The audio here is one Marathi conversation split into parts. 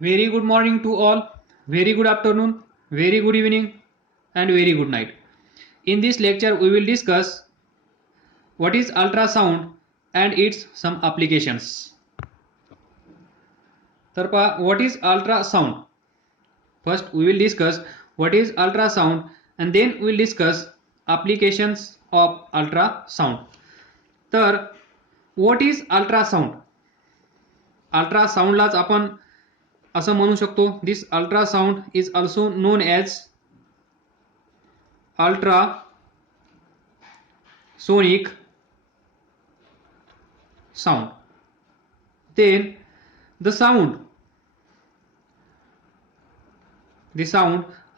Very good morning to all, very good afternoon, very good evening, and very good night. In this lecture, we will discuss what is ultrasound and its some applications. तर पहा, what is ultrasound? First, we will discuss what is ultrasound and then we will discuss applications of ultrasound. तर what is ultrasound? अल्ट्रासाउंडलाच आपण असं म्हणू शकतो. This ultrasound is also known as ultrasonic sound. Then the sound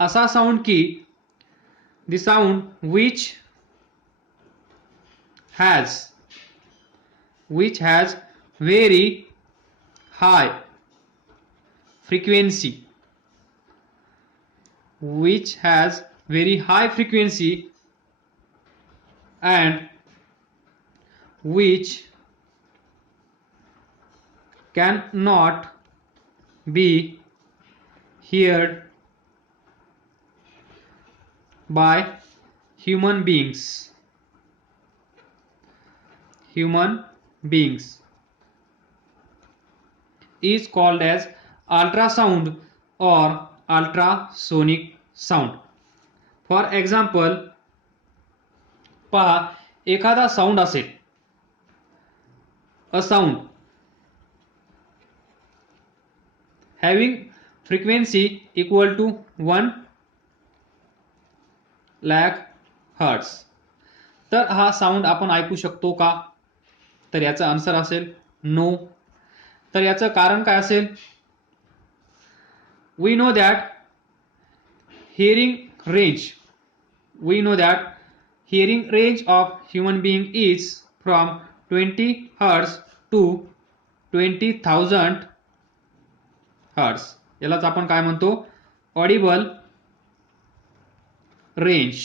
असा sound की the sound which has very high frequency, and which cannot be heard by human beings is called as ultrasound or ultrasonic sound. For example, पहा, एखादा साऊंड असेल, a sound having frequency equal to 1 lakh hertz. तर हा साऊंड आपण ऐकू शकतो का? तर याचा आन्सर असेल नो. तर याचं कारण काय असेल? we know that hearing range of human being is from 20 hertz to 20,000 hertz. यालाच आपण काय म्हणतो? Audible range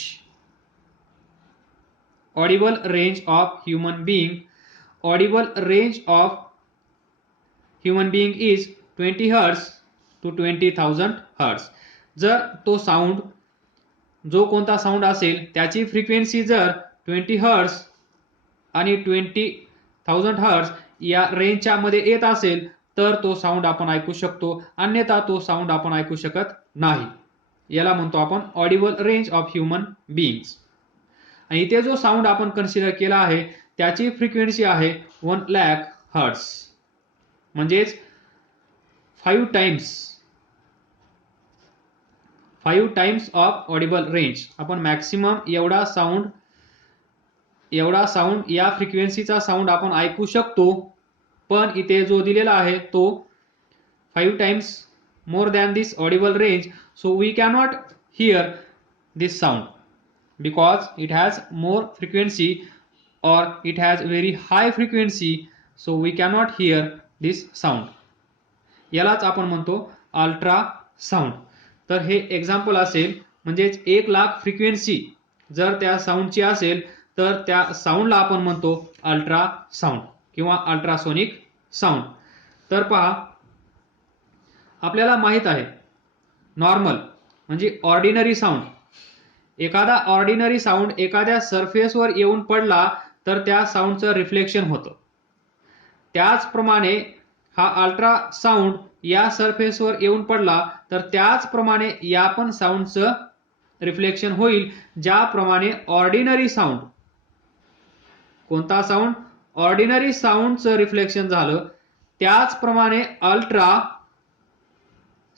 of human being is 20 hertz to 20,000 hertz. जर तो साऊंड जो कोणता साऊंड असेल त्याची फ्रिक्वेन्सी जर 20 हर्ट्ज आणि 20,000 हर्ट्ज या रेंजच्या मध्ये येत असेल तर तो साऊंड आपण ऐकू शकतो, अन्यथा तो साऊंड आपण ऐकू शकत नाही. याला म्हणतो आपण Audible range of human beings. आणि इथे जो साऊंड आपण कन्सिडर केला आहे त्याची फ्रिक्वेन्सी आहे 1 लाख हर्ट्ज, म्हणजेच 5 टाइम्स ऑफ ऑडिबल रेंज. आपण मॅक्सिमम एवढा साऊंड या फ्रिक्वेन्सीचा साऊंड आपण ऐकू शकतो, पण इथे जो दिलेला आहे तो 5 times more than this audible range, so we cannot hear this sound because it has more frequency or it has very high frequency, so we cannot hear this sound. यालाच आपण म्हणतो अल्ट्रा साऊंड. तर हे एक्झाम्पल असेल, म्हणजेच 1 लाख फ्रिक्वेन्सी जर त्या साऊंडची असेल तर त्या साऊंडला आपण म्हणतो अल्ट्रा साऊंड किंवा अल्ट्रासोनिक साऊंड. तर पहा, आपल्याला माहित आहे नॉर्मल म्हणजे ऑर्डिनरी साऊंड. एखादा ऑर्डिनरी साऊंड एखाद्या सरफेसवर येऊन पडला तर त्या साऊंडचं रिफ्लेक्शन होतं. त्याचप्रमाणे हा अल्ट्रा साऊंड या सरफेसवर येऊन पडला तर त्याचप्रमाणे या पण साऊंडचं रिफ्लेक्शन होईल. ज्याप्रमाणे ऑर्डिनरी साऊंड, कोणता साऊंड? ऑर्डिनरी साऊंडचं रिफ्लेक्शन झालं, त्याचप्रमाणे अल्ट्रा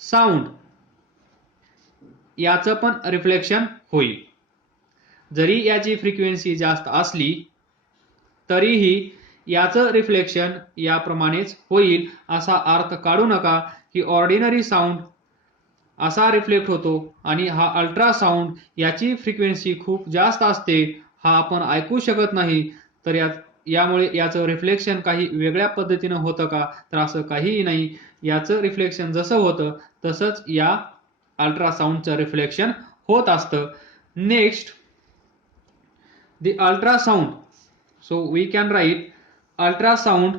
साऊंड याचं पण रिफ्लेक्शन होईल. जरी याची फ्रिक्वेन्सी जास्त असली तरीही याचं रिफ्लेक्शन याप्रमाणेच होईल. असा अर्थ काढू नका की ऑर्डिनरी साऊंड असा रिफ्लेक्ट होतो आणि हा अल्ट्रा साऊंड याची फ्रिक्वेन्सी खूप जास्त असते, हा आपण ऐकू शकत नाही, तर यामुळे याचं रिफ्लेक्शन काही वेगळ्या पद्धतीनं होतं का? तर असं काहीही नाही. याचं रिफ्लेक्शन जसं होतं तसंच या अल्ट्रासाऊंडचं रिफ्लेक्शन होत असतं. Next, the ultrasound. So we can write ultrasound,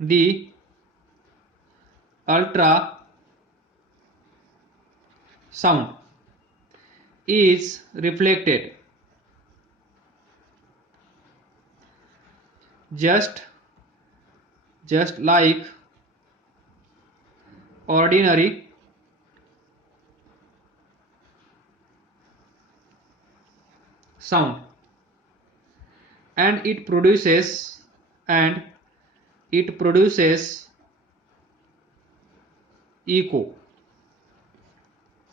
the ultrasound sound is reflected just like ordinary sound, and it produces echo.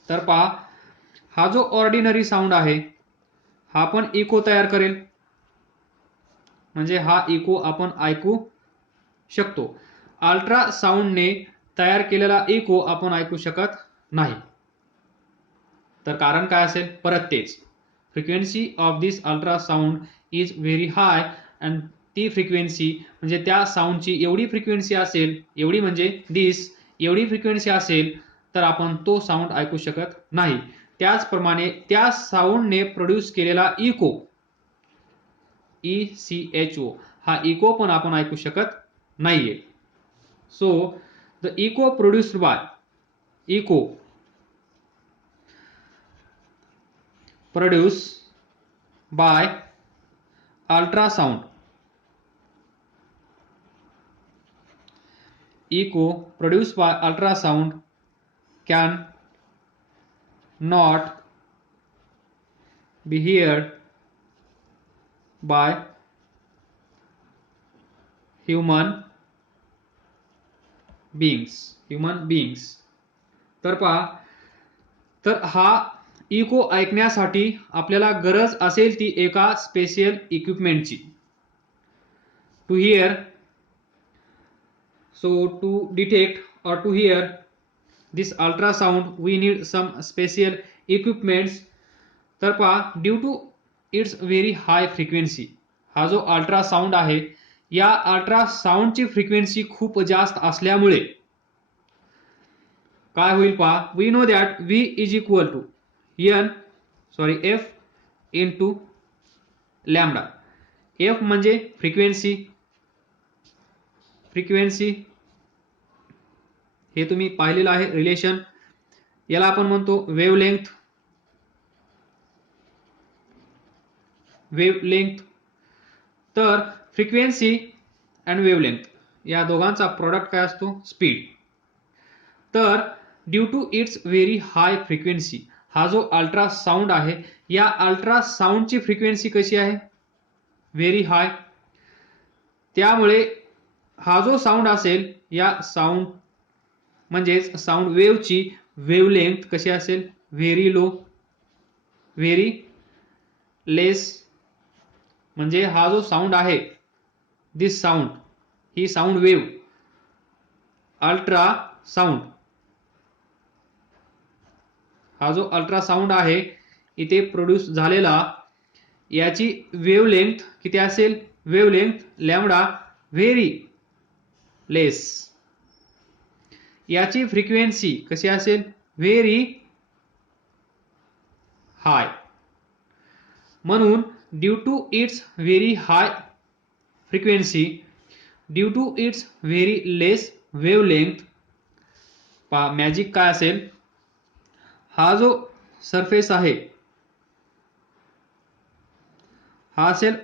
तर पहा, हा जो ऑर्डिनरी साऊंड आहे हा पण इको तयार करेल, म्हणजे हा इको आपण ऐकू शकतो. अल्ट्रा साऊंडने तयार केलेला इको आपण ऐकू शकत नाही. तर कारण काय असेल? परत तेच, frequency of this ultra sound is very high, and ती फ्रिक्वेन्सी म्हणजे त्या साऊंडची एवढी फ्रिक्वेन्सी असेल, एवढी म्हणजे एवढी फ्रिक्वेन्सी असेल तर आपण तो साऊंड ऐकू शकत नाही. त्याचप्रमाणे त्या साऊंडने प्रोड्यूस केलेला इको ECHO हा इको पण आपण ऐकू शकत नाहीये. So the eco produced by ultrasound, echo produced by ultrasound can not be heard by human beings. तर पहा, तर हा इको ऐकण्यासाठी आपल्याला गरज असेल ती एका स्पेशल इक्विपमेंटची. To hear, so to detect or to hear this ultrasound we need some special equipments. तर पहा, due to its very high frequency, हा जो अल्ट्रासाउंड आहे या अल्ट्रासाउंडची फ्रिक्वेन्सी खूप जास्त असल्यामुळे काय होईल पहा, we know that V is equal to F into lambda. F म्हणजे फ्रिक्वेन्सी हे तुम्ही पाहिलेलं आहे रिलेशन. याला आपण म्हणतो वेव्हलेंथ. तर फ्रिक्वेन्सी अँड वेव्हलेंथ या दोघांचा प्रोडक्ट काय असतो? स्पीड. तर due to its very high frequency, हा जो अल्ट्रासाउंड आहे या अल्ट्रासाउंडची फ्रिक्वेन्सी कशी आहे? Very high. त्यामुळे हा जो साऊंड असेल या साऊंड म्हणजेच साऊंड वेव्हची वेव्हलेंथ कशी असेल? व्हेरी लो, व्हेरी लेस. म्हणजे हा जो साऊंड आहे, दिस साऊंड, ही साऊंड वेव्ह, अल्ट्रा साऊंड, हा जो अल्ट्रासाउंड आहे इथे प्रोड्यूस झालेला, याची वेव्हलेंथ किती असेल? Wavelength lambda very less. याची फ्रिक्वेन्सी कशी असेल? Very high. म्हणून due to its very high frequency, due to its very less wavelength, पहा मॅजिक काय असेल? हा जो सरफेस आहे हा असेल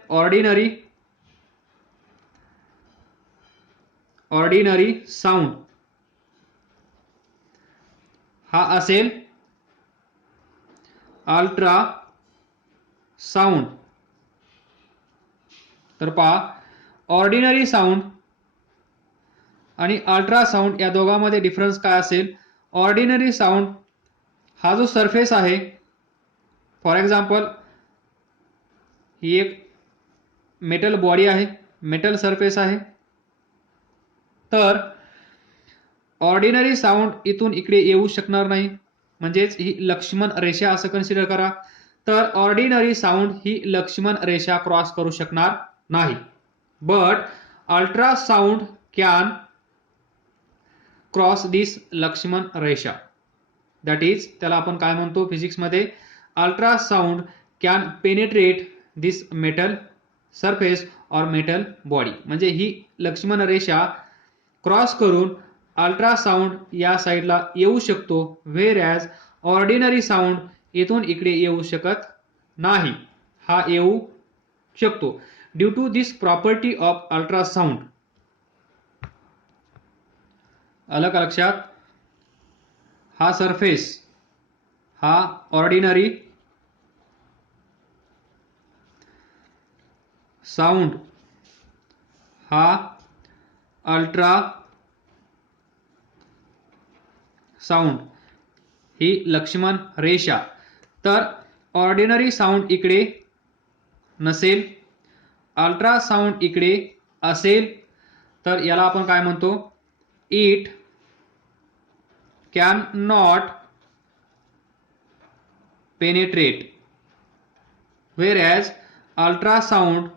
ऑर्डिनरी साऊंड, हा असेल अल्ट्रा साऊंड. तर पहा, ऑर्डिनरी साऊंड आणि अल्ट्रासाउंड या दोघांमध्ये डिफरन्स काय असेल? ऑर्डिनरी साऊंड हा जो सरफेस आहे, फॉर एक्झाम्पल ही एक मेटल बॉडी आहे, मेटल सरफेस आहे, तर ऑर्डिनरी साऊंड इथून इकडे येऊ शकणार नाही, म्हणजेच ही लक्ष्मण रेषा असं कन्सिडर करा. तर ऑर्डिनरी साऊंड ही लक्ष्मण रेषा क्रॉस करू शकणार नाही. But ultrasound can cross this Lakshman rekha. That is, त्याला आपण काय म्हणतो फिजिक्समध्ये? Ultrasound can penetrate this metal surface और मेटल बॉडी. म्हणजे ही लक्ष्मण रेषा क्रॉस करून अल्ट्रासाउंड या साईडला येऊ शकतो, व्हेर ॲज ऑर्डिनरी साऊंड इथून इकडे येऊ शकत नाही, हा येऊ शकतो. Due to this property of ultrasound. आलं का लक्षात? हा सरफेस हा ऑर्डिनरी साऊंड, हा अल्ट्रा साऊंड, ही लक्ष्मण रेषा. तर ऑर्डिनरी साऊंड इकडे नसेल, अल्ट्रा साऊंड इकडे असेल, तर याला आपण काय म्हणतो? It can not penetrate, whereas ultrasound,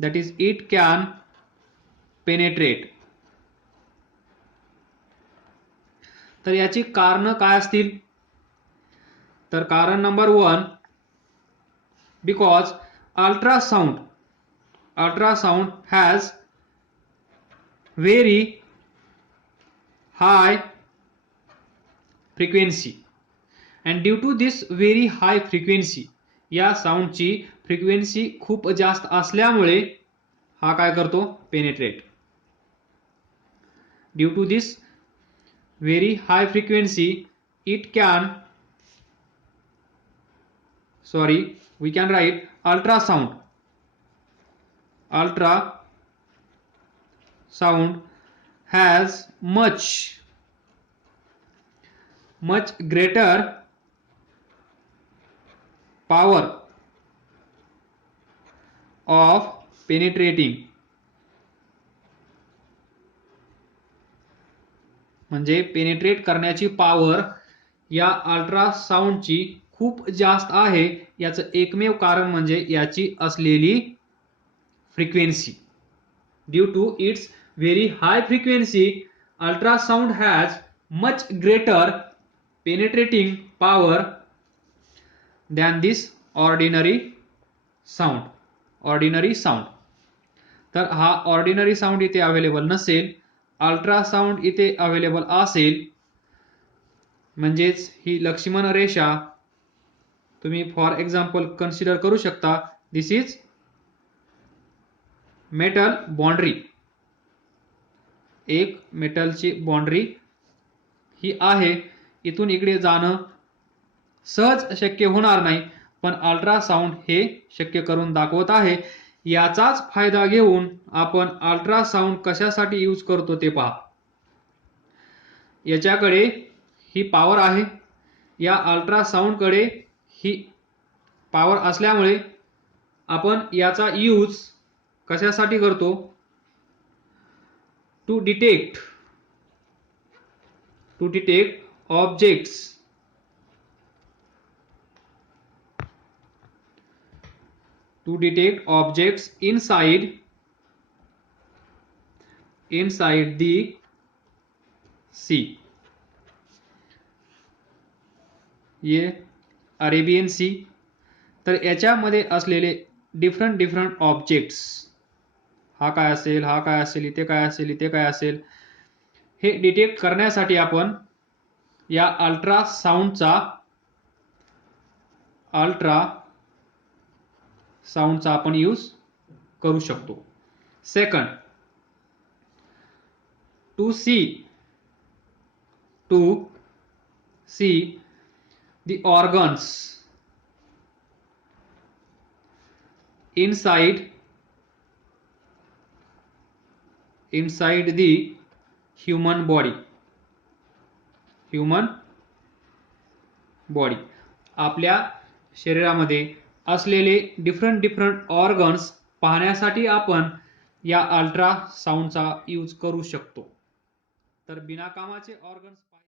that is it can penetrate. तर याची कारण काय असतील? तर कारण number 1, because ultrasound has very high frequency, and due to this very high frequency, या साऊंडची फ्रिक्वेन्सी खूप जास्त असल्यामुळे हा काय करतो? Penetrate. Due to this very high frequency it can, we can write ultrasound. Ultrasound has much greater power of penetrating, म्हणजे पेनिट्रेट करण्याची पॉवर या अल्ट्रासाऊंडची खूप जास्त आहे. याचं एकमेव कारण म्हणजे याची असलेली frequency. Due to its very high frequency, ultrasound has much greater penetrating power than this ordinary sound. तर हा ऑर्डिनरी साऊंड इथे अवेलेबल नसेल, अल्ट्रासाऊंड इथे अवेलेबल असेल. म्हणजेच ही लक्ष्मण रेषा तुम्ही फॉर एक्झाम्पल कन्सिडर करू शकता. दिस इज मेटल बाउंड्री, एक मेटलची बाउंड्री ही आहे. इथून इकडे जाणं सहज शक्य होणार नाही, पण अल्ट्रासाऊंड हे शक्य करून दाखवत आहे. याचाच फायदा घेऊन आपण अल्ट्रासाऊंड कशासाठी यूज करतो ते पहा. याच्याकडे ही पॉवर आहे, या अल्ट्रासाऊंडकडे ही पॉवर असल्यामुळे आपण याचा यूज कशासाठी करतो? To detect objects, inside the sea. ये अरेबियन सी. तर याच्यामध्ये असलेले डिफरंट ऑब्जेक्ट्स, हा काय असेल, हा काय असेल, इथे काय असेल, इथे काय असेल, हे डिटेक्ट करण्यासाठी आपण या अल्ट्रासाऊंडचा आपण यूज करू शकतो. Second, to see the organs inside the human body. आपल्या शरीरामध्ये असलेले डिफरंट ऑर्गन्स पाहण्यासाठी आपण या अल्ट्रासाऊंडचा यूज करू शकतो. तर बिना कामाचे ऑर्गन्स